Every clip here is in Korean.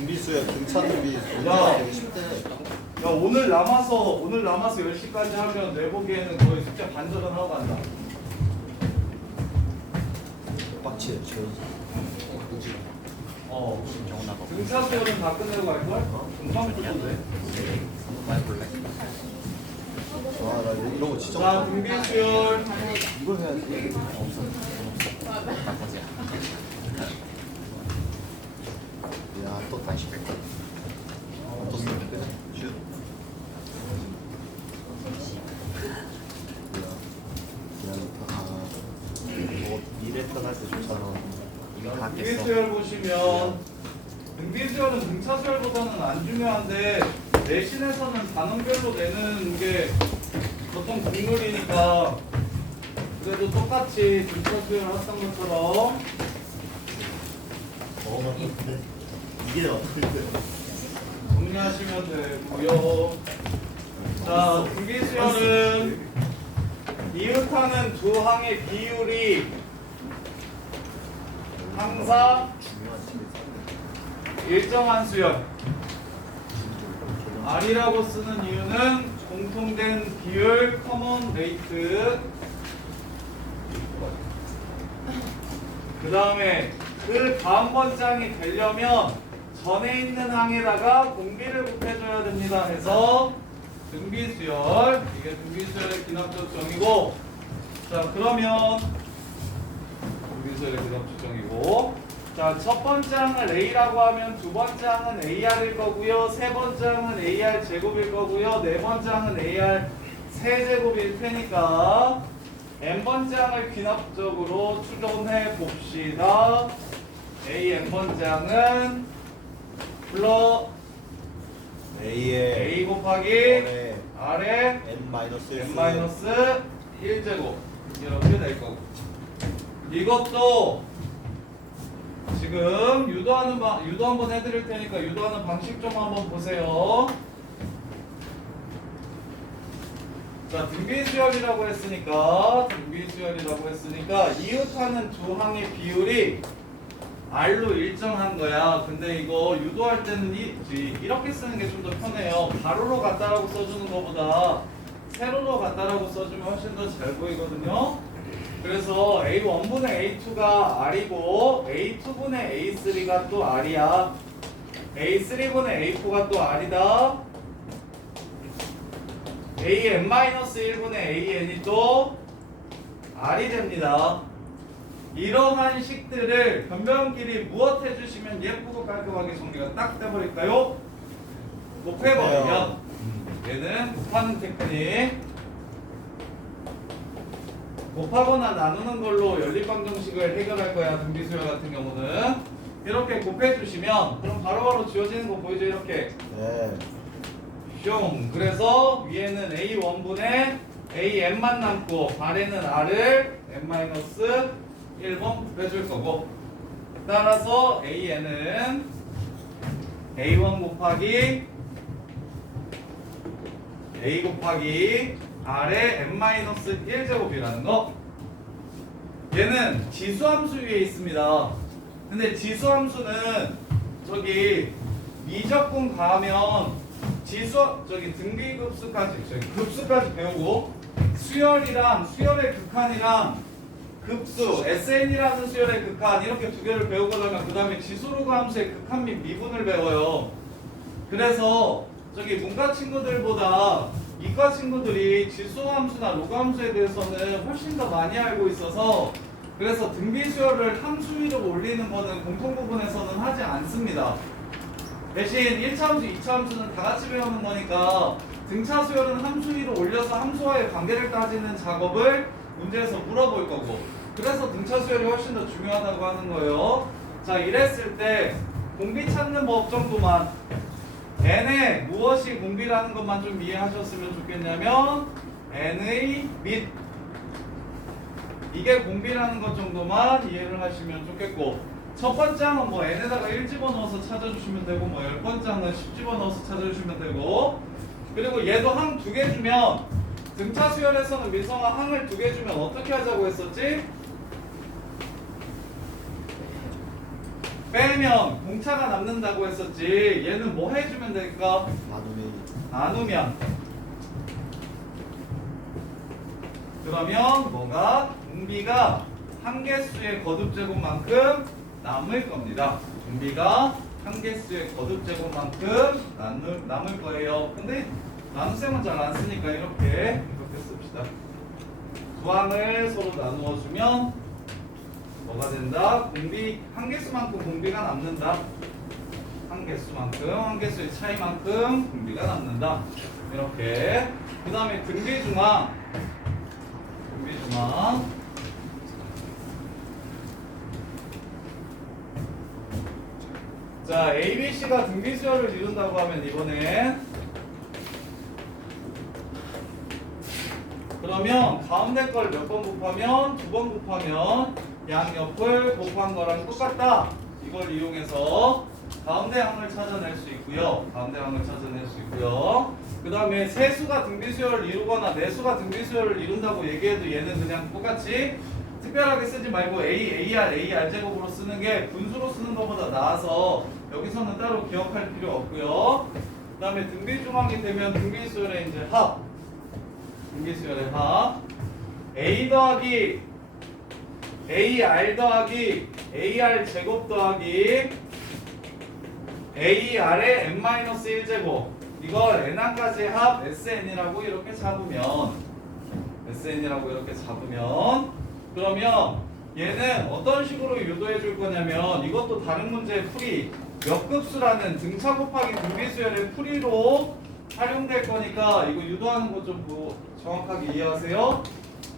등비수야 등차 등비 야. 되게 쉽대. 야 오늘 남아서 10시까지 하면 내 보기에는 거의 숙제 반절은 하고 간다. 빡치네 지금. 등차 수열은 다 끝내고 갈걸? 금방 끝던데. 아나 이런 거 진짜. 자 등비 수열. 이거 해야지. 야또 다시 뺄 거야. 또 쓰면 돼. 슛. 그냥 이랬던 할 때 좋잖아. 이거 다 등비 깼어. 수열 보시면 등비 수열은 등차 수열보다는 안 중요한데 내신에서는 단원별로 내는 게 보통 국룰이니까 그래도 똑같이 등차 수열 했던 것처럼 이게 어떻게 돼? 정리하시면 되고요. 자, 등비 수열은 이웃하는 두 항의 비율이 항상 중요한 팀이 일정한 수열. R이라고 쓰는 이유는 공통된 비율, 커먼 레이트. 그 다음에 그 다음 번장이 되려면 전에 있는 항에다가 공비를 곱해줘야 됩니다 해서 등비수열, 이게 등비수열의 기납적 정의고, 자 그러면 등비수열의 기납적 정의고, 자 첫 번째 항을 A라고 하면 두 번째 항은 AR일 거고요, 세 번째 항은 AR 제곱일 거고요, 네 번째 항은 AR 세제곱일 테니까 n번째 항을 기납적으로 추론해 봅시다. A n번째 항은 불러 A에 A 곱하기 R에 n-1제곱 이렇게 될 거고, 이것도 지금 유도 한번 해드릴 테니까 유도하는 방식 좀 한번 보세요. 자, 등비수열이라고 했으니까 이웃하는 두 항의 비율이 R로 일정한 거야. 근데 이거 유도할 때는 이렇게 쓰는 게 좀 더 편해요. 가로로 갔다라고 써주는 것보다 세로로 갔다라고 써주면 훨씬 더 잘 보이거든요. 그래서 A1분의 A2가 R이고 A2분의 A3가 또 R이야. A3분의 A4가 또 R이다. AN-1분의 AN이 또 R이 됩니다. 이러한 식들을 변변끼리 무엇 해주시면 예쁘고 깔끔하게 정리가 딱 돼버릴까요? 곱해버리면 얘는 곱하는 테크닉, 곱하거나 나누는 걸로 연립방정식을 해결할 거야. 등비수열 같은 경우는 이렇게 곱해주시면 그럼 바로바로 지워지는 거 보이죠? 이렇게 네. 슝. 그래서 위에는 A1분의 AN만 남고 아래는 R을 n-1번 곱해줄 거고, 따라서 AN은 A1 곱하기 A 곱하기 R의 n-1제곱이라는 거. 얘는 지수함수 위에 있습니다. 근데 지수함수는 저기 미적분 가면 급수까지 배우고, 수열이랑 수열의 극한이랑 급수, SN이라는 수열의 극한 이렇게 두 개를 배우고 나면 그 다음에 지수로그 함수의 극한 및 미분을 배워요. 그래서 저기 문과 친구들보다 이과 친구들이 지수 함수나 로그 함수에 대해서는 훨씬 더 많이 알고 있어서, 그래서 등비수열을 함수 위로 올리는 거는 공통부분에서는 하지 않습니다. 대신 1차 함수, 2차 함수는 다 같이 배우는 거니까 등차 수열은 함수 위로 올려서 함수와의 관계를 따지는 작업을 문제에서 물어볼 거고, 그래서 등차 수열이 훨씬 더 중요하다고 하는 거예요. 자, 이랬을 때 공비 찾는 법 정도만, n의 무엇이 공비라는 것만 좀 이해하셨으면 좋겠냐면 n의 및, 이게 공비라는 것 정도만 이해를 하시면 좋겠고, 첫 번째 항은 뭐 n에다가 1 집어넣어서 찾아주시면 되고, 뭐 10번째 항은 10 집어넣어서 찾아주시면 되고, 그리고 얘도 항 2개 주면, 등차 수열에서는 미성아 항을 2개 주면 어떻게 하자고 했었지? 빼면 공차가 남는다고 했었지. 얘는 뭐 해주면 될까? 나누면. 그러면 뭐가? 공비가 한 개수의 거듭제곱만큼 남을 겁니다. 공비가 한 개수의 거듭제곱만큼 남을 거예요. 근데 나눗셈은 잘 안 쓰니까 이렇게 씁시다. 두 항을 서로 나누어 주면 뭐가 된다? 공비 한 개수만큼 공비가 남는다. 한 개수만큼 한 개수의 차이만큼 공비가 남는다. 이렇게. 그 다음에 등비중항. 자, ABC가 등비수열을 이룬다고 하면 이번엔 그러면 가운데 걸 몇 번 곱하면? 2번 곱하면 양옆을 곱한 거랑 똑같다. 이걸 이용해서 가운데 항을 찾아낼 수 있고요. 그 다음에 세수가 등비수열을 이루거나 내수가 등비수열을 이룬다고 얘기해도 얘는 그냥 똑같이 특별하게 쓰지 말고 AR 제곱으로 쓰는 게 분수로 쓰는 것보다 나아서 여기서는 따로 기억할 필요 없고요. 그 다음에 등비중항이 되면 등비수열의 이제 합. 등비수열의 합. A 더하기 AR 더하기 AR 제곱 더하기 AR의 n-1제곱 이걸 n항까지의 합 SN이라고 이렇게 잡으면 그러면 얘는 어떤 식으로 유도해 줄 거냐면 이것도 다른 문제의 풀이 몇 급수라는 등차 곱하기 등비수열의 풀이로 활용될 거니까 이거 유도하는 거 좀 정확하게 이해하세요.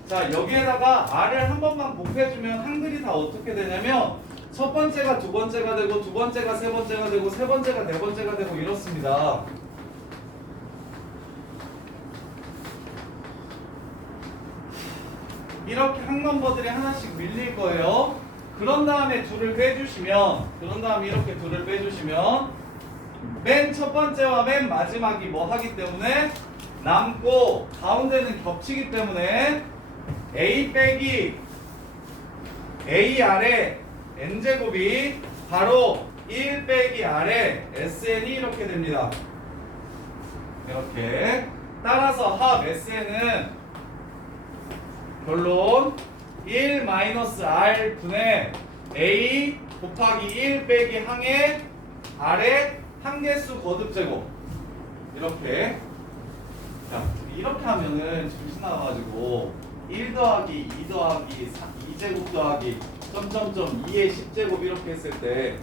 자, 여기에다가 R을 한 번만 곱해주면 항들이 다 어떻게 되냐면 첫 번째가 두 번째가 되고 두 번째가 세 번째가 되고 세 번째가 네 번째가 되고 이렇습니다. 이렇게 항 넘버들이 하나씩 밀릴 거예요. 그런 다음에 둘을 빼주시면 이렇게 둘을 빼주시면 맨 첫 번째와 맨 마지막이 뭐 하기 때문에 남고 가운데는 겹치기 때문에 A 빼기 AR의 n제곱이 바로 1 빼기 R의 SN이 이렇게 됩니다. 이렇게. 따라서 합 SN은 결론 1 마이너스 R 분의 A 곱하기 1 빼기 항의 R의 한개수 거듭제곱. 이렇게. 자, 이렇게 하면은 정신 나가지고 1 더하기 2 더하기 2제곱 더하기 점점점 2의 10제곱 이렇게 했을 때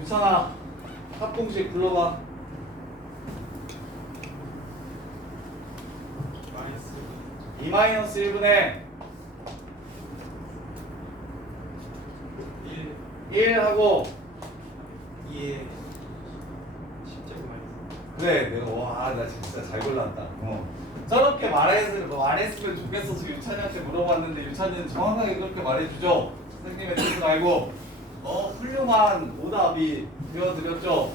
유찬아 합공식 불러봐. (2-1분의) 1 하고 2에 10제곱 마이너스. 그래 내가 나 진짜 잘 골랐다. 저렇게 말했으면 좋겠어서 유찬이한테 물어봤는데 유찬이는 정확하게 그렇게 말해주죠. 선생님의 뜻을 알고 훌륭한 오답이 되어드렸죠.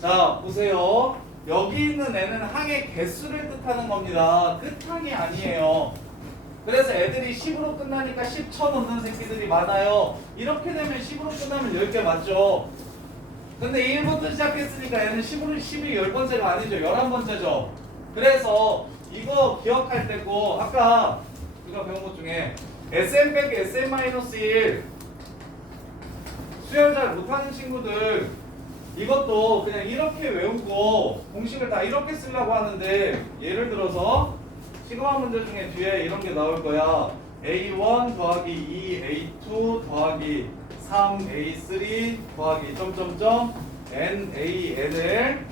자 보세요. 여기 있는 애는 항의 개수를 뜻하는 겁니다. 끝항이 아니에요. 그래서 애들이 10으로 끝나니까 10 쳐놓는 새끼들이 많아요. 이렇게 되면 10으로 끝나면 10개 맞죠. 근데 1부터 시작했으니까 얘는 10이 10번째가 아니죠. 11번째죠. 그래서 이거 기억할 때고 아까 우리가 배운 것 중에 SM 빼기 SM-1 수열 잘 못하는 친구들 이것도 그냥 이렇게 외우고 공식을 다 이렇게 쓰려고 하는데 예를 들어서 시그마 문제 중에 뒤에 이런 게 나올 거야. A1 더하기 2 A2 더하기 3 A3 더하기 점점점 NAN을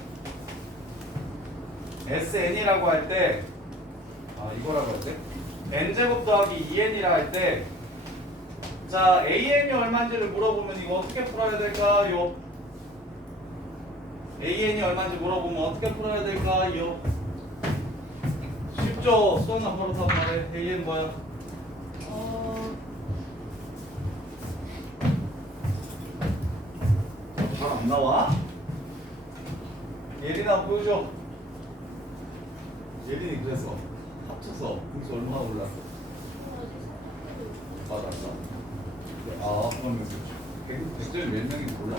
SN이라고 할 때 이거라고 할 때 N제곱 더하기 2N이라 할 때 자 AN이 얼마인지를 물어보면 이거 어떻게 풀어야 될까요? AN이 얼마인지 물어보면 어떻게 풀어야 될까요? 쉽죠? 수학나 바로 다 말해. AN 뭐야? 잘 안 나와? 예린아 보여줘. 예린이 그래서 합쳐서 공수 얼마나 올랐어? 맞았어. 잠깐만. 100점이 몇 명인지 몰라?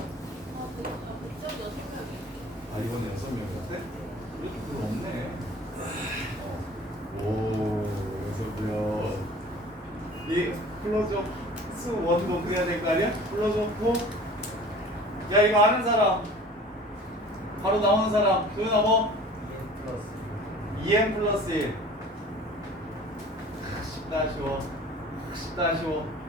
아 이번에 6명이었대? 그래도 별로 없네. 오 6명. 이 클로즈업 수 원고 그래야 될 거 아니야? 클로즈업 야 이거 아는 사람 바로 나오는 사람 도현아 뭐? 2n 플러스 1 쉽다 아쉬워 쉽다 아쉬워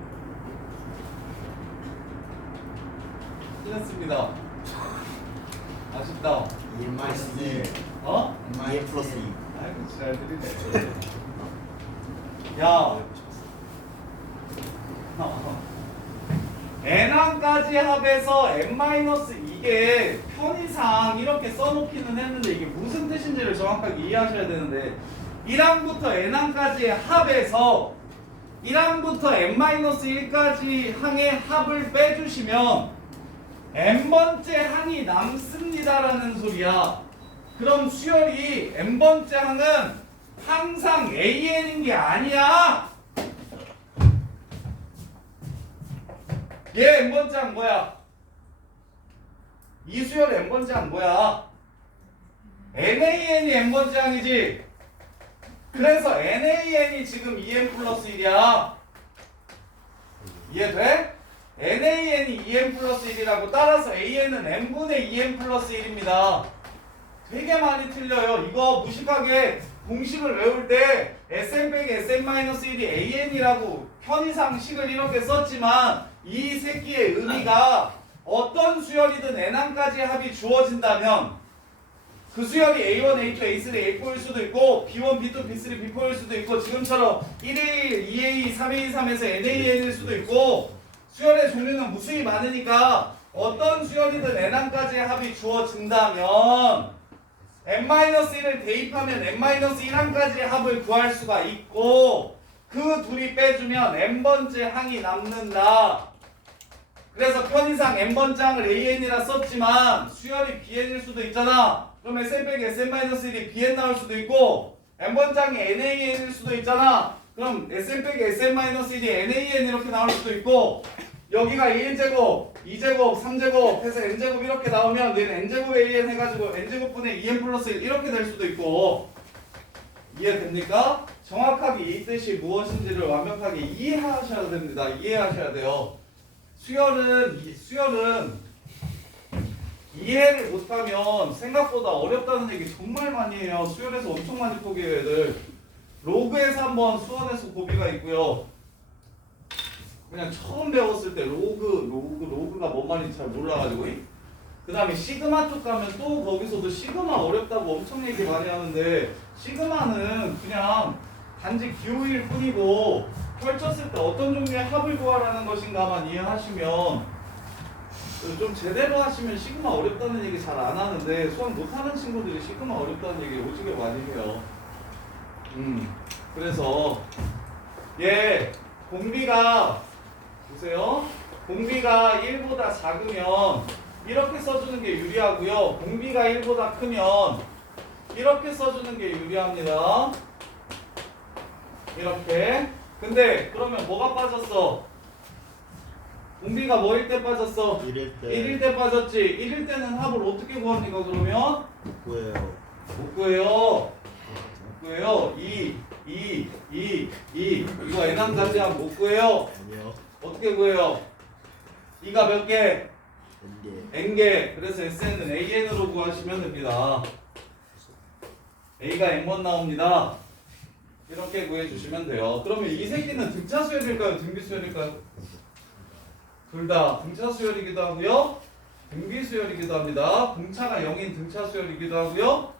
틀렸습니다. 아쉽다. 1 마이너스 1 어? 2n 플러스 2 아이고 잘 들리네. 야 n항까지 합해서 n 마이너스 이게 편의상 이렇게 써놓기는 했는데 이게 무슨 뜻인지를 정확하게 이해하셔야 되는데 1항부터 n항까지 합해서 1항부터 n 마이너스 1까지 항의 합을 빼주시면 n번째 항이 남습니다라는 소리야. 그럼 수열이 n번째 항은 항상 an인 게 아니야. 얘 n번째 항 뭐야? 이 수열 n번째 항 뭐야? nan이 n번째 항이지. 그래서 nan이 지금 2n 플러스 1이야. 이해돼? nan이 2n 플러스 1이라고 따라서 an은 n분의 2n 플러스 1입니다. 되게 많이 틀려요. 이거 무식하게 공식을 외울 때 sn 빼기 sn-1이 an이라고 편의상식을 이렇게 썼지만 이 새끼의 의미가 어떤 수열이든 n항까지 합이 주어진다면 그 수열이 a1, a2, a3, a4일 수도 있고 b1, b2, b3, b4일 수도 있고 지금처럼 1a1, 2a2, 3a2, 3에서 nan일 수도 있고 수열의 종류는 무수히 많으니까 어떤 수열이든 n항까지 합이 주어진다면 n-1을 대입하면 n-1항까지 합을 구할 수가 있고 그 둘이 빼주면 n번째 항이 남는다. 그래서 편의상 n번째 항을 an이라 썼지만 수열이 bn일 수도 있잖아. 그럼 sn 빼기 sn-1이 bn 나올 수도 있고 n번째 항이 nan일 수도 있잖아. 그럼 sn 빼기 sn-1이 nan 이렇게 나올 수도 있고 여기가 1제곱, 2제곱, 3제곱 해서 n제곱 이렇게 나오면 얘는 n제곱 an 해가지고 n제곱분의 2n 플러스 1 이렇게 될 수도 있고 이해됩니까? 정확하게 이 뜻이 무엇인지를 완벽하게 이해하셔야 됩니다. 이해하셔야 돼요. 수열은 이해를 못하면 생각보다 어렵다는 얘기 정말 많이 해요. 수열에서 엄청 많이 포기해요 애들. 로그에서 한번 수원에서 고비가 있고요. 그냥 처음 배웠을 때 로그가 뭔 말인지 잘 몰라가지고 그 다음에 시그마 쪽 가면 또 거기서도 시그마 어렵다고 엄청 얘기 많이 하는데 시그마는 그냥 단지 기호일 뿐이고 펼쳤을 때 어떤 종류의 합을 구하라는 것인가만 이해하시면 좀 제대로 하시면 시그마 어렵다는 얘기 잘 안 하는데 수학 못하는 친구들이 시그마 어렵다는 얘기 오지게 많이 해요. 그래서 얘 공비가 보세요. 공비가 1보다 작으면 이렇게 써주는 게 유리하고요. 공비가 1보다 크면 이렇게 써주는 게 유리합니다. 이렇게. 근데 그러면 뭐가 빠졌어? 공비가 뭐일 때 빠졌어? 1일 때 빠졌지. 1일 때는 합을 어떻게 구합니까 그러면? 못 구해요. 2 이거 n항까지 하면 못 구해요. 아니요 어떻게 구해요? 2가 몇 개? n개 n개. 그래서 sn은 an으로 구하시면 됩니다. a가 n번 나옵니다. 이렇게 구해주시면 돼요. 그러면 이 새끼는 등차 수열일까요? 등비 수열일까요? 둘 다 등차 수열이기도 하고요. 등비 수열이기도 합니다. 공차가 0인 등차 수열이기도 하고요.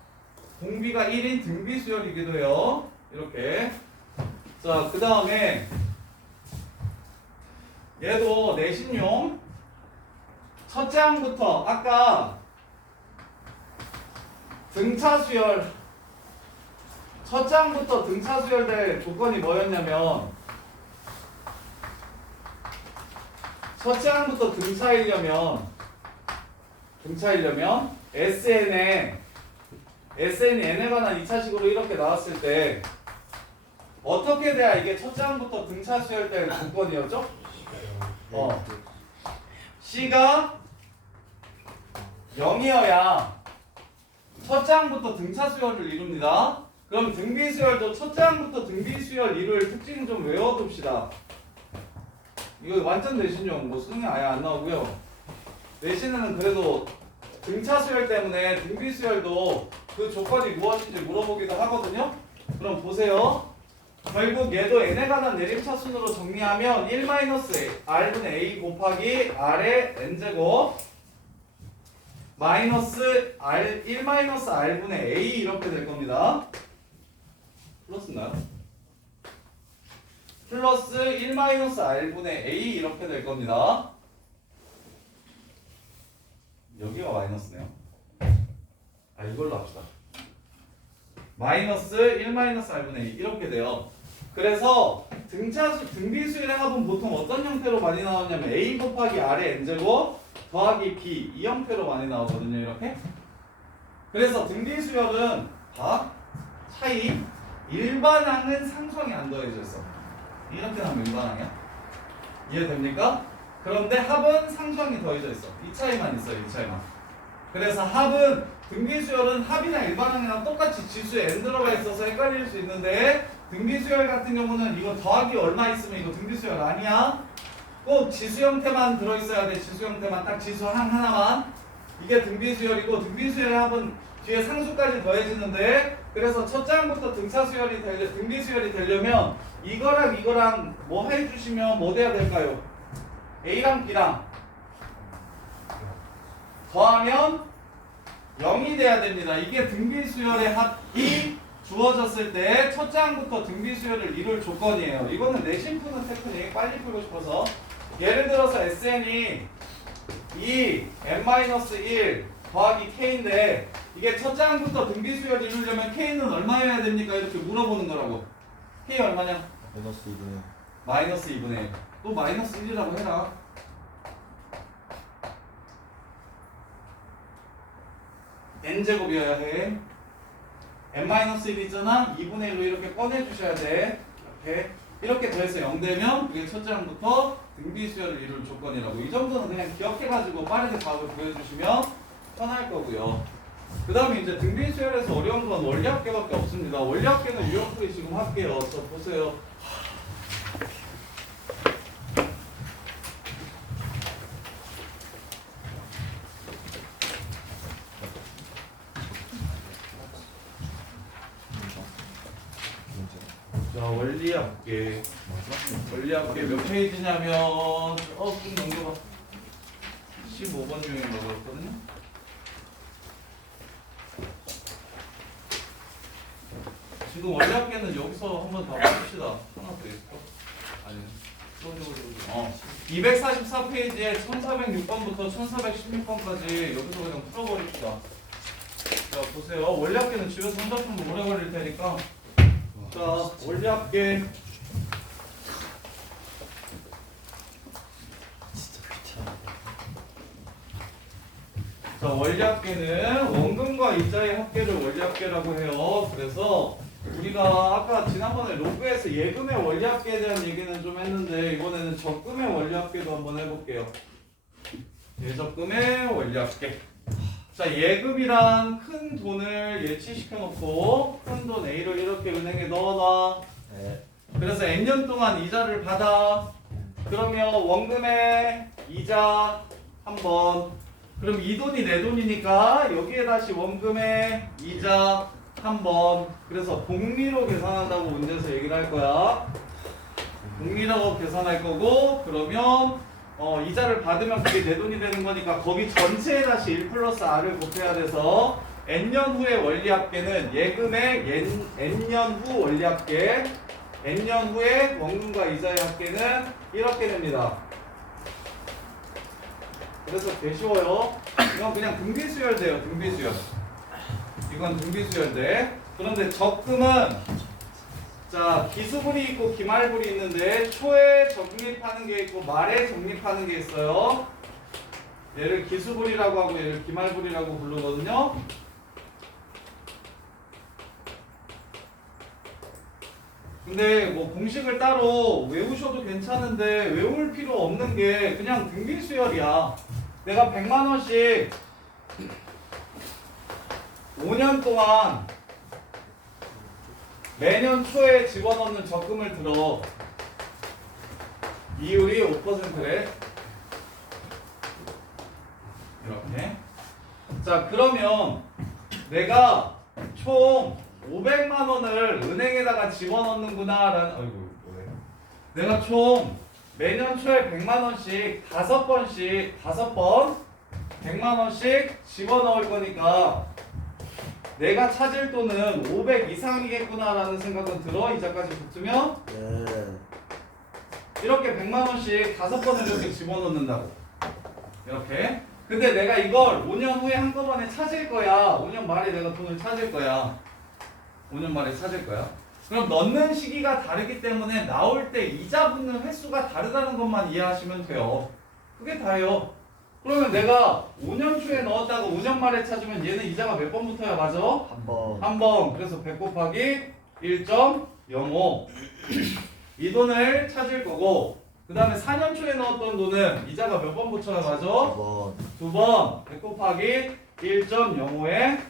공비가 1인 등비 수열이기도 해요. 이렇게. 자, 그 다음에 얘도 내신용 첫째 항부터 아까 등차 수열 첫째 항부터 등차 수열될 조건이 뭐였냐면 첫째 항부터 등차이려면 SN이 n에 관한 2차식으로 이렇게 나왔을 때 어떻게 돼야 이게 첫째 항부터 등차 수열될 조건이었죠? C가 0이어야 첫 장부터 등차 수열을 이룹니다. 그럼 등비 수열도 첫 장부터 등비 수열 이룰 특징 좀 외워둡시다. 이거 완전 내신용 뭐 수능에 아예 안 나오고요. 내신에는 그래도 등차 수열 때문에 등비 수열도 그 조건이 무엇인지 물어보기도 하거든요. 그럼 보세요. 결국 얘도 n에 관한 내림차순으로 정리하면 1-r분의 a 곱하기 r의 n제곱 마이너스 r 1-r분의 a 이렇게 될 겁니다. 플러스인가요? 플러스 1-r분의 a 이렇게 될 겁니다. 여기가 마이너스네요. 아, 이걸로 합시다. 마이너스 1-r분의 a 이렇게 돼요. 그래서 등비수열의 합은 보통 어떤 형태로 많이 나오냐면 a 곱하기 r의 n제곱 더하기 b 이 형태로 많이 나오거든요. 이렇게. 그래서 등비수열은 차이 일반항은 상수항이 안 더해져 있어. 이렇게 나오면 일반항이야. 이해됩니까? 그런데 합은 상수항이 더해져 있어. 이 차이만 있어요. 이 차이만. 그래서 합은 등비수열은 합이나 일반항이랑 똑같이 지수에 n 들어가 있어서 헷갈릴 수 있는데 등비수열 같은 경우는 이거 더하기 얼마 있으면 이거 등비수열 아니야. 꼭 지수 형태만 들어있어야 돼. 지수 형태만 딱 지수항 하나만. 이게 등비수열이고 등비수열의 합은 뒤에 상수까지 더해지는데 그래서 첫 장부터 등비수열이 되려면 이거랑 뭐 해주시면 뭐 돼야 될까요? A랑 B랑 더하면 0이 돼야 됩니다. 이게 등비수열의 합이 주어졌을 때 첫 장부터 등비수열을 이룰 조건이에요. 이거는 내신 푸는 테크닉 빨리 풀고 싶어서 예를 들어서 SN이 2 n-1 더하기 K인데 이게 첫 장부터 등비수열을 이루려면 K는 얼마여야 됩니까? 이렇게 물어보는 거라고. K 얼마냐? 마이너스 2분의 마이너스 2분의 1. 또 마이너스 1이라고 해라. n제곱이어야 해. n-1 있잖아. 2분의 1로 이렇게 꺼내주셔야 돼. 이렇게 더해서 0 되면 그게 첫 장부터 등비수열을 이룰 조건이라고. 이 정도는 그냥 기억해가지고 빠르게 답을 보여주시면 편할 거고요. 그 다음에 이제 등비수열에서 어려운 건 원리합계밖에 없습니다. 원리합계는 유형풀이 지금 할게요. 저 보세요. 자, 원리합계. 원리합계 몇 페이지냐면 좀 넘겨봐. 15번 중에 먹었거든요. 지금 원리합계는 여기서 한번 더 봅시다. 하나 더 있을까? 아니. 244페이지에 1406번부터 1416번까지 여기서 그냥 풀어버립시다. 자, 보세요. 원리합계는 집에서 혼자 풀면 오래 걸릴 테니까. 자, 원리합계. 자, 원리합계는 원근과 이자의 합계를 원리합계라고 해요. 그래서 우리가 아까 지난번에 로그에서 예금의 원리합계에 대한 얘기는 좀 했는데 이번에는 적금의 원리합계도 한번 해볼게요. 예적금의 원리합계. 자, 예금이란 큰 돈을 예치시켜 놓고 큰 돈 A를 이렇게 은행에 넣어놔. 네. 그래서 N년 동안 이자를 받아. 그러면 원금의 이자 한 번. 그럼 이 돈이 내 돈이니까 여기에 다시 원금의 이자 한 번. 그래서 복리로 계산한다고 문제에서 얘기를 할 거야. 복리라고 계산할 거고 그러면 이자를 받으면 그게 내 돈이 되는 거니까 거기 전체에 다시 1 플러스 r을 곱해야 돼서 n년 후의 원리합계는 예금의 n년 후 원리합계 n년 후의 원금과 이자의 합계는 이렇게 됩니다. 그래서 되게 쉬워요. 이건 그냥 등비수열 돼요. 등비수열. 이건 등비수열 돼. 그런데 적금은 자, 기수불이 있고 기말불이 있는데 초에 적립하는 게 있고 말에 적립하는 게 있어요. 얘를 기수불이라고 하고 얘를 기말불이라고 부르거든요. 근데 뭐 공식을 따로 외우셔도 괜찮은데 외울 필요 없는 게 그냥 등비 수열이야. 내가 100만 원씩 5년 동안 매년 초에 집어넣는 적금을 들어. 이율이 5%래. 이렇게. 자, 그러면 내가 총 500만 원을 은행에다가 집어넣는구나 라는, 아이고 뭐래. 내가 총 매년 초에 100만 원씩 5번씩 5번 100만 원씩 집어넣을 거니까 내가 찾을 돈은 500 이상이겠구나 라는 생각은 들어. 이자까지 붙으면 네. 이렇게 100만 원씩 5번을 이렇게 집어넣는다고. 이렇게. 근데 내가 이걸 5년 후에 한꺼번에 찾을 거야. 5년 말에 내가 돈을 찾을 거야. 5년 말에 찾을 거야. 그럼 넣는 시기가 다르기 때문에 나올 때 이자 붙는 횟수가 다르다는 것만 이해하시면 돼요. 그게 다예요. 그러면 내가 5년 초에 넣었다가 5년 말에 찾으면 얘는 이자가 몇 번 붙어야 맞아? 한 번. 한 번. 그래서 100 곱하기 1.05. 이 돈을 찾을 거고, 그 다음에 4년 초에 넣었던 돈은 이자가 몇 번 붙여야 맞아? 두 번. 두 번. 100 곱하기 1.05의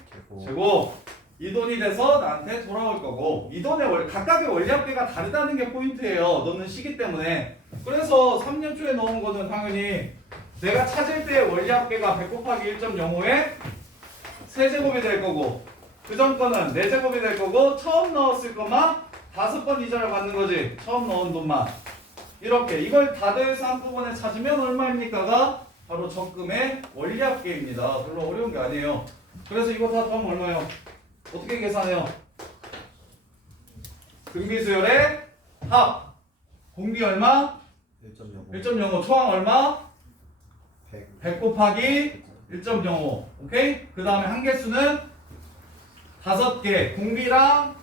제곱. 이 돈이 돼서 나한테 돌아올 거고, 이 돈의 각각의 원리합계가 다르다는 게 포인트예요. 넣는 시기 때문에. 그래서 3년 초에 넣은 거는 당연히 내가 찾을 때 원리합계가 100 곱하기 1.05의 세제곱이 될 거고, 그 전 거는 4제곱이 될 거고, 처음 넣었을 것만 5번 이자를 받는 거지. 처음 넣은 돈만. 이렇게 이걸 다 더해서 한꺼번에 찾으면 얼마입니까가 바로 적금의 원리합계입니다. 별로 어려운 게 아니에요. 그래서 이거 다 더하면 얼마예요? 어떻게 계산해요? 등비수열의 합. 공비 얼마? 1.05. 1.05. 초항 얼마? 100. 100 곱하기 1.05. 오케이? 그 다음에 한개수는 5개. 공비랑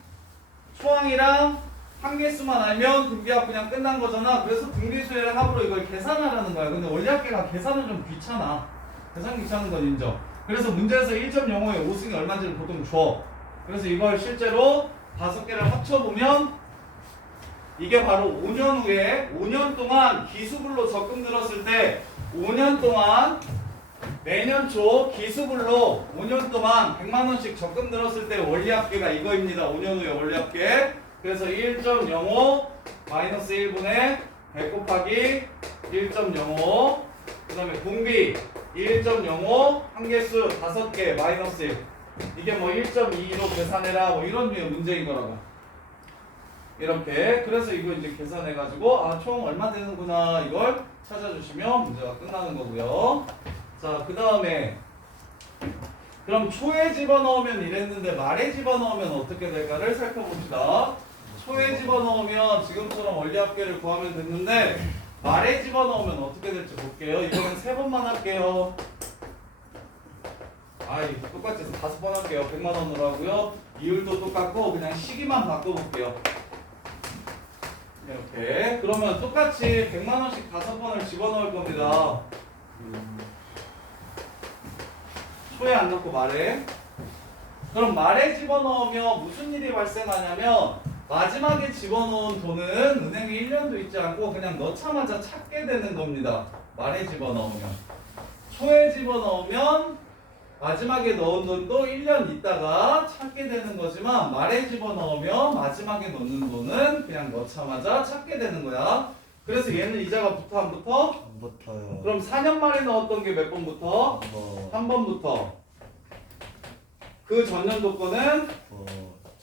초항이랑 한개수만 알면 등비합 그냥 끝난 거잖아. 그래서 등비수열의 합으로 이걸 계산하라는 거야. 근데 원리합계가 계산은 좀 귀찮아. 계산 귀찮은 건 인정. 그래서 문제에서 1.05의 5승이 얼마인지를 보통 줘. 그래서 이걸 실제로 5개를 합쳐보면 이게 바로 5년 후에 5년 동안 기수불로 적금 들었을 때 5년 동안 매년 초 기수불로 5년 동안 100만 원씩 적금 들었을 때 원리합계가 이거입니다. 5년 후에 원리합계. 그래서 1.05 마이너스 1분의 100 곱하기 1.05. 그 다음에 공비 1.05 한개수 5개 마이너스 1. 이게 뭐 1.22로 계산해라 뭐 이런 류의 문제인 거라고. 이렇게. 그래서 이거 이제 계산해가지고 아 총 얼마 되는구나 이걸 찾아주시면 문제가 끝나는 거고요. 자, 그 다음에 그럼 초에 집어넣으면 이랬는데 말에 집어넣으면 어떻게 될까를 살펴봅시다. 초에 집어넣으면 지금처럼 원리합계를 구하면 됐는데 말에 집어넣으면 어떻게 될지 볼게요. 이번엔 3번만 할게요. 아이 똑같이 5번 할게요. 100만 원으로 하고요. 이율도 똑같고 그냥 시기만 바꿔볼게요. 이렇게. 그러면 똑같이 100만 원씩 5번을 집어넣을 겁니다. 초에 안 넣고 말에. 그럼 말에 집어넣으면 무슨 일이 발생하냐면 마지막에 집어넣은 돈은 은행에 1년도 있지 않고 그냥 넣자마자 찾게 되는 겁니다. 말에 집어넣으면. 초에 집어넣으면 마지막에 넣은 돈도 1년 있다가 찾게 되는 거지만 말에 집어넣으면 마지막에 넣는 돈은 그냥 넣자마자 찾게 되는 거야. 그래서 얘는 이자가 붙어 안 붙어? 안 붙어요. 그럼 4년 만에 넣었던 게 몇 번부터? 한 번. 한 번부터. 그 전년도 거는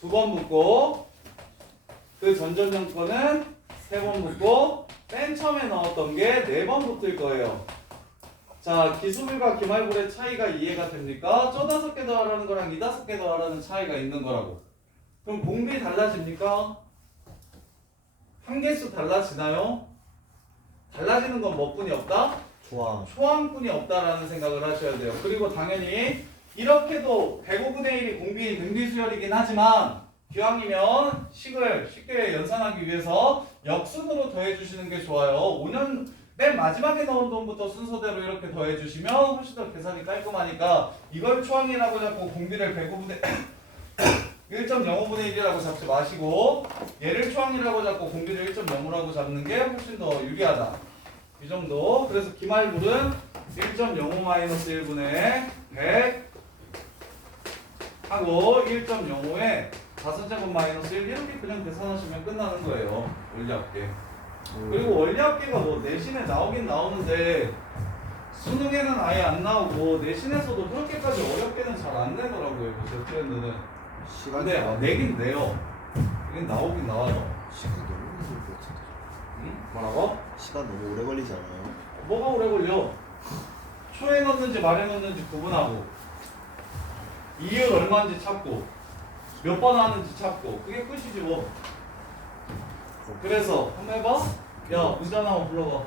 두 번 붙고 그 전전년 거는 세 번 붙고 맨 처음에 넣었던 게 네 번 붙을 거예요. 자, 기수불과 기말불의 차이가 이해가 됩니까? 저 5개 더하라는 거랑 이 5개 더하라는 차이가 있는 거라고. 그럼 공비 달라집니까? 한개수 달라지나요? 달라지는 건 뭐뿐이 없다? 초항. 초항뿐이 없다라는 생각을 하셔야 돼요. 그리고 당연히 이렇게도 105분의 1이 공비인 등비수열이긴 하지만 기왕이면 식을 쉽게 연산하기 위해서 역순으로 더해주시는 게 좋아요. 5년 맨 마지막에 넣은 돈부터 순서대로 이렇게 더해주시면 훨씬 더 계산이 깔끔하니까 이걸 초항이라고 잡고 공비를 105분의 1.05분의 1이라고 잡지 마시고 얘를 초항이라고 잡고 공비를 1.05라고 잡는 게 훨씬 더 유리하다. 이 정도. 그래서 기말불은 1.05-1분의 100 하고 1.05에 5제곱 마이너스 1 이렇게 그냥 계산하시면 끝나는 거예요. 원리합계. 그리고 원리합계가 뭐 내신에 나오긴 나오는데 수능에는 아예 안 나오고 내신에서도 그렇게까지 어렵게는 잘 안 내더라고요. 제 트렌드는. 시간이 근데 너무 내긴 내요. 이게 나오긴 나와요. 시간 너무 오래 걸릴 것 같은데. 응? 뭐라고? 시간 너무 오래 걸리지 않아요? 뭐가 오래 걸려? 초에 넣는지 말에 넣는지 구분하고 이율 얼마인지 찾고 몇 번 하는지 찾고 그게 끝이지 뭐. 그래서 한번 해봐. 야 문제 하나 한번 불러봐.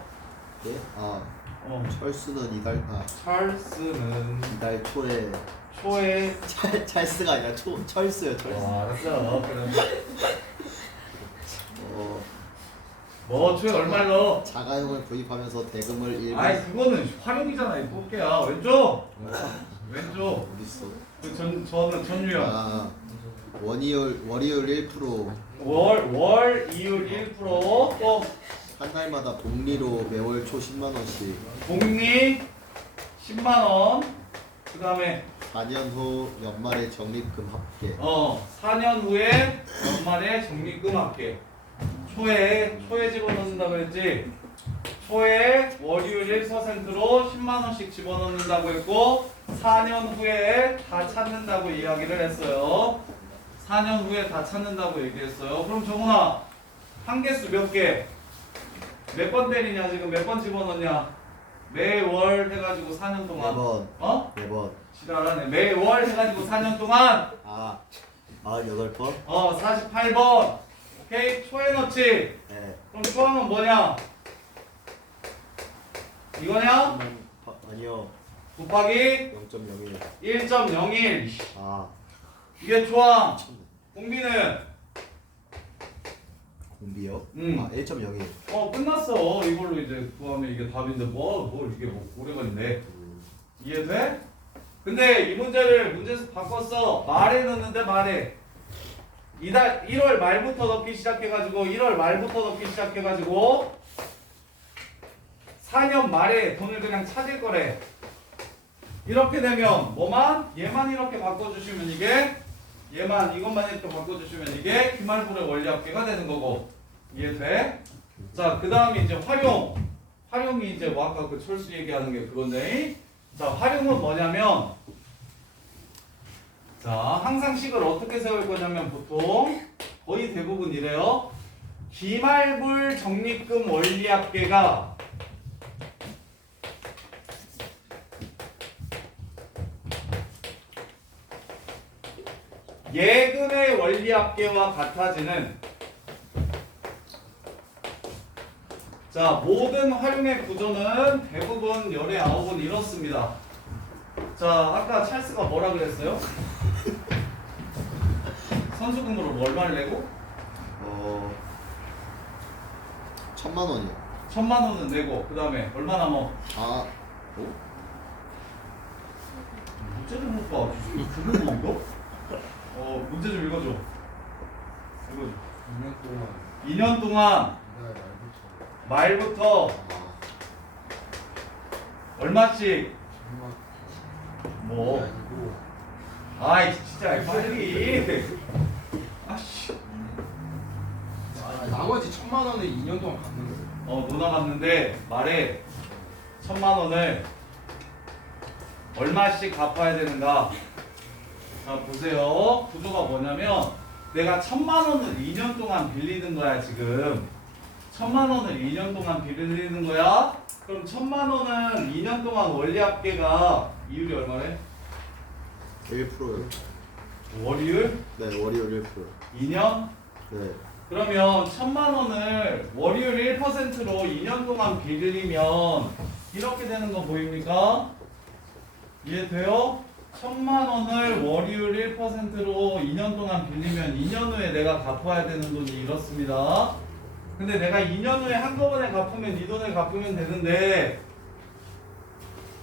네? 아 어. 철수는 찰스는 이달 초에 초에 찰스가 아니라 철수요 철수. 알았어. 그럼 어 뭐 초에 얼마를 넣어? 자가용을 구입하면서 대금을 일부 아이 그거는 활용이잖아. 이 뽑게야. 왼쪽. 왼쪽. 어디 있어? 저는 전유형. 아 월이율 1% 월 이율 1% 또 한 달마다 복리로 매월 초 10만 원씩 복리 10만 원. 그다음에 4년 후 연말에 적립금 합계 4년 후에 연말에 적립금 합계. 초에 집어넣는다고 했지. 초에 월이율 1%로 10만 원씩 집어넣는다고 했고 4년 후에 다 찾는다고 이야기를 했어요. 4년 후에 다 찾는다고 얘기했어요. 그럼 정훈아 한 개수 몇 개? 몇 번 때리냐 지금 몇 번 집어넣냐? 매월 해가지고 4년 동안 4번 어? 4번 지랄하네. 매월 해가지고 4년 동안 8번 48번. 오케이 초에 넣지. 네 그럼 초항은 뭐냐? 이거냐? 아니요 곱하기 0.01 1.01. 아 이게 초항. 공비는 공비요? 음. 1.01 끝났어. 이걸로 이제 구하면 이게 답인데 뭘 이게 뭐 오래 걸리네. 이해돼? 근데 이 문제를 문제에서 바꿨어. 말에 넣는데 말에 이달 1월 말부터 넣기 시작해가지고 1월 말부터 넣기 시작해가지고 4년 말에 돈을 그냥 찾을 거래. 이렇게 되면 뭐만? 얘만 이렇게 바꿔주시면 이게 얘만 이것만 이렇게 바꿔주시면 이게 기말불의 원리합계가 되는 거고. 이해돼? 자, 그 다음에 이제 활용이 이제 뭐 아까 그 철수 얘기하는 게 그건데. 자, 활용은 뭐냐면 자, 항상 식을 어떻게 세울 거냐면 보통 거의 대부분 이래요. 기말불 적립금 원리합계가 예금의 원리합계와 같아지는 자 모든 활용의 구조는 대부분 열의 9은 이렇습니다. 자 아까 찰스가 뭐라 그랬어요? 선수금으로 뭐 얼마를 내고? 1,000만 원이요 1,000만 원은 내고 그 다음에 얼마 남어? 문제 좀 봐. 주는 거 이거? 문제 좀 읽어줘. 2년 동안 말부터 얼마씩 뭐 아이 진짜 빨리 아씨 나머지 1,000만 원을 2년 동안 받는 거예요. 누나 갔는데 말에 1,000만 원을 얼마씩 갚아야 되는가. 자 보세요. 구조가 뭐냐면 내가 1,000만 원을 2년 동안 빌리는 거야 지금. 1,000만 원을 2년 동안 빌리는 거야. 그럼 1,000만 원은 2년 동안 원리합계가 이율이 얼마래? 1%요 월이율? 네 월이율 1% 2년? 네 그러면 1,000만 원을 월이율 1%로 2년 동안 빌리면 이렇게 되는 거 보입니까? 이해돼요? 1,000만 원을 월이율 1%로 2년 동안 빌리면 2년 후에 내가 갚아야 되는 돈이 이렇습니다. 근데 내가 2년 후에 한꺼번에 갚으면 이 돈을 갚으면 되는데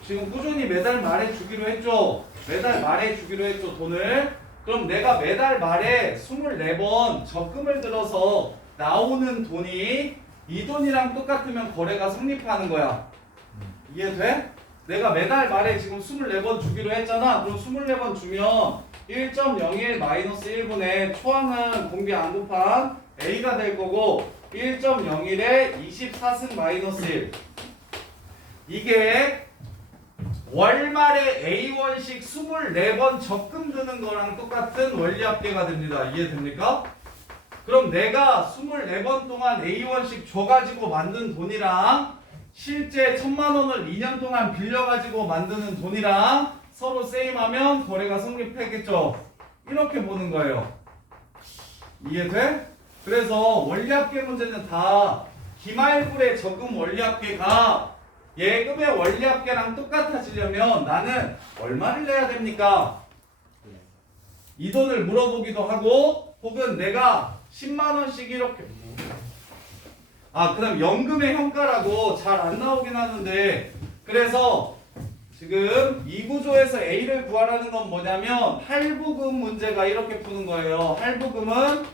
지금 꾸준히 매달 말에 주기로 했죠? 매달 말에 주기로 했죠 돈을. 그럼 내가 매달 말에 24번 적금을 들어서 나오는 돈이 이 돈이랑 똑같으면 거래가 성립하는 거야. 이해돼? 내가 매달 말에 지금 24번 주기로 했잖아. 그럼 24번 주면 1.01 마이너스 1분의 초항은 공비 안 곱한 A가 될 거고 1.01에 24승 마이너스 1. 이게 월말에 A1씩 24번 적금 드는 거랑 똑같은 원리합계가 됩니다. 이해됩니까? 그럼 내가 24번 동안 A1씩 줘가지고 만든 돈이랑 실제 1,000만 원을 2년 동안 빌려가지고 만드는 돈이랑 서로 세임하면 거래가 성립했겠죠. 이렇게 보는 거예요. 이해돼? 그래서 원리합계 문제는 다 기말불의 적금 원리합계가 예금의 원리합계랑 똑같아지려면 나는 얼마를 내야 됩니까? 이 돈을 물어보기도 하고 혹은 내가 10만 원씩 이렇게 그 다음 연금의 현가라고 잘 안 나오긴 하는데 그래서 지금 이 구조에서 A를 구하라는 건 뭐냐면 할부금 문제가 이렇게 푸는 거예요. 할부금은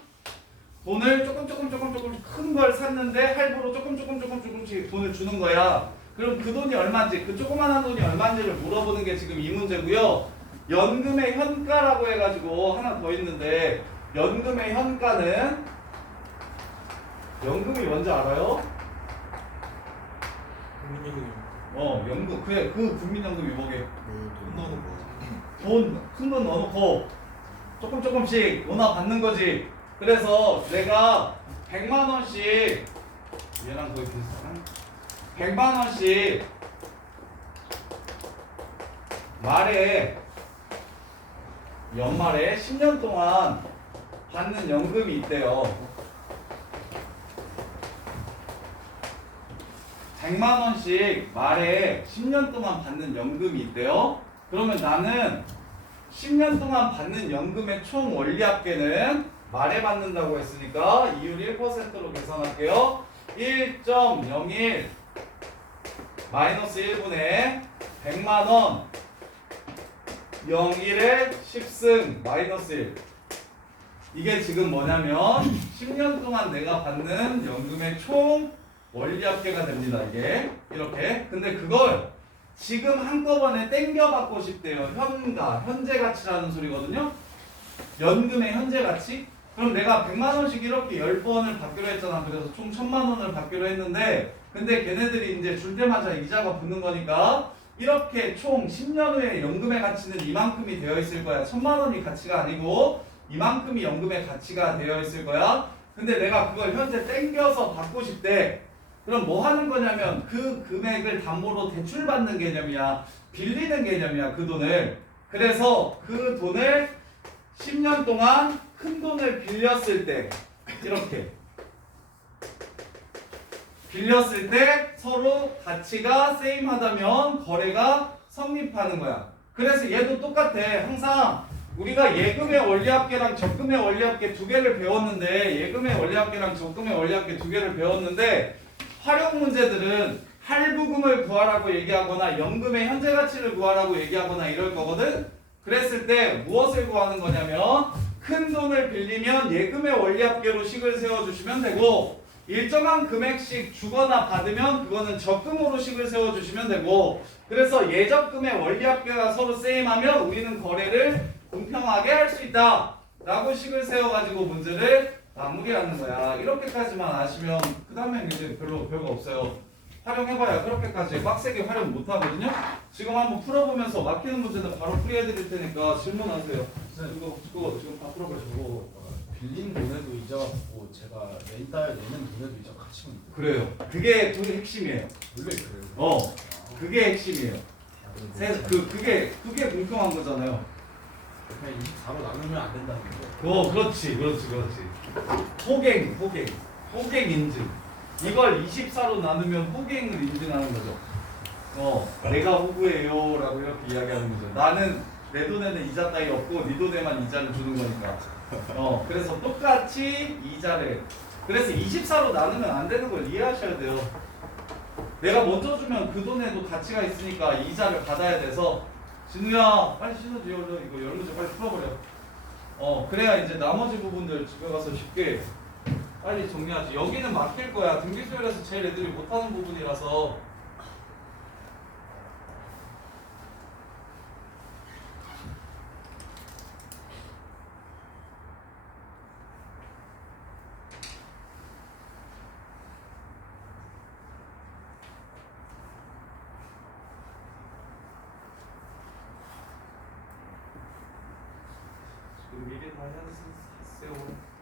돈을 조금 큰 걸 샀는데 할부로 조금씩 돈을 주는 거야. 그럼 그 돈이 얼마인지 그 조그만한 돈이 얼마인지를 물어보는 게 지금 이 문제고요. 연금의 현가라고 해가지고 하나 더 있는데 연금의 현가는 연금이 뭔지 알아요? 연금. 그래, 그 국민연금이 뭐게? 돈 넣는 거지. 돈, 큰 돈 넣어놓고 조금씩 원화 받는 거지. 그래서 내가 100만 원씩 얘랑 거의 비슷한 100만 원씩 연말에 10년 동안 받는 연금이 있대요. 100만 원씩 말에 10년 동안 받는 연금이 있대요. 그러면 나는 10년 동안 받는 연금의 총 원리합계는 말에 받는다고 했으니까 이율 1%로 계산할게요. 1.01 마이너스 1분의 100만 원 01에 10승 마이너스 1. 이게 지금 뭐냐면 10년 동안 내가 받는 연금의 총 원리합계가 됩니다. 이게 이렇게. 근데 그걸 지금 한꺼번에 땡겨 받고 싶대요. 현재 가치라는 소리거든요. 연금의 현재 가치. 그럼 내가 100만 원씩 이렇게 10번을 받기로 했잖아. 그래서 총 1,000만 원을 받기로 했는데 근데 걔네들이 이제 줄 때마다 이자가 붙는 거니까 이렇게 총 10년 후에 연금의 가치는 이만큼이 되어 있을 거야. 1,000만 원이 가치가 아니고 이만큼이 연금의 가치가 되어 있을 거야. 근데 내가 그걸 현재 땡겨서 받고 싶대. 그럼 뭐 하는 거냐면 그 금액을 담보로 대출받는 개념이야. 빌리는 개념이야. 그 돈을. 그래서 그 돈을 10년 동안 큰 돈을 빌렸을 때 이렇게 빌렸을 때 서로 가치가 세임하다면 거래가 성립하는 거야. 그래서 얘도 똑같아. 항상 우리가 예금의 원리합계랑 적금의 원리합계 두 개를 배웠는데 예금의 원리합계랑 적금의 원리합계 두 개를 배웠는데 활용 문제들은 할부금을 구하라고 얘기하거나 연금의 현재 가치를 구하라고 얘기하거나 이럴 거거든. 그랬을 때 무엇을 구하는 거냐면 큰 돈을 빌리면 예금의 원리합계로 식을 세워주시면 되고 일정한 금액씩 주거나 받으면 그거는 적금으로 식을 세워주시면 되고 그래서 예적금의 원리합계가 서로 세임하면 우리는 거래를 공평하게 할 수 있다 라고 식을 세워가지고 문제를 마무리하는 거야. 이렇게까지만 아시면 그 다음에 이제 별거 없어요. 활용해봐야 그렇게까지 빡세게 활용 못하거든요. 지금 한번 풀어보면서 막히는 문제는 바로 풀이해드릴 테니까 질문하세요. 그거 지금 다 풀어보시고. 빌린 돈에도 이자가 붙고 제가 매달 내는 돈에도 이자가 같이 붙는 그래요. 그게 핵심이에요. 원래 그래요. 그게 핵심이에요. 그게 공평한 거잖아요. 그냥 24로 나누면 안 된다는 거죠. 그렇지. 호갱 인증. 이걸 24로 나누면 호갱을 인증하는 거죠. 내가 호구예요 라고 이렇게 이야기하는 거죠. 나는 내 돈에는 이자 따위 없고 네 돈에만 이자를 주는 거니까. 그래서 똑같이 이자를. 그래서 24로 나누면 안 되는 걸 이해하셔야 돼요. 내가 먼저 주면 그 돈에도 가치가 있으니까 이자를 받아야 돼서 진우야 빨리 씻어줘. 이거 열 문제 빨리 풀어버려. 그래야 이제 나머지 부분들 집에 가서 쉽게 빨리 정리하지. 여기는 막힐 거야. 등비 수열에서 제일 애들이 못하는 부분이라서. 지금 미리 다 했어요.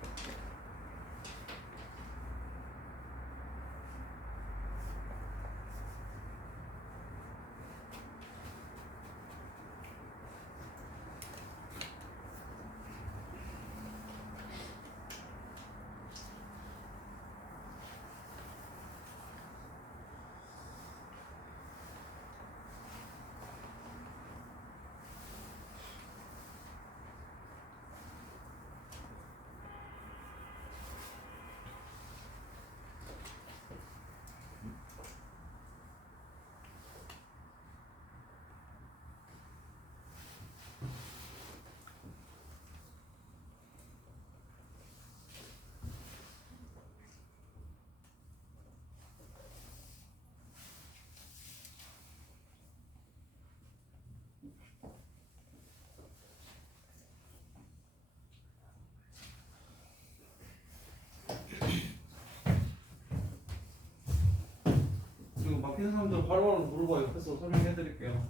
이거 막히는 사람들 바로바로 물어봐. 옆에서 설명해 드릴게요.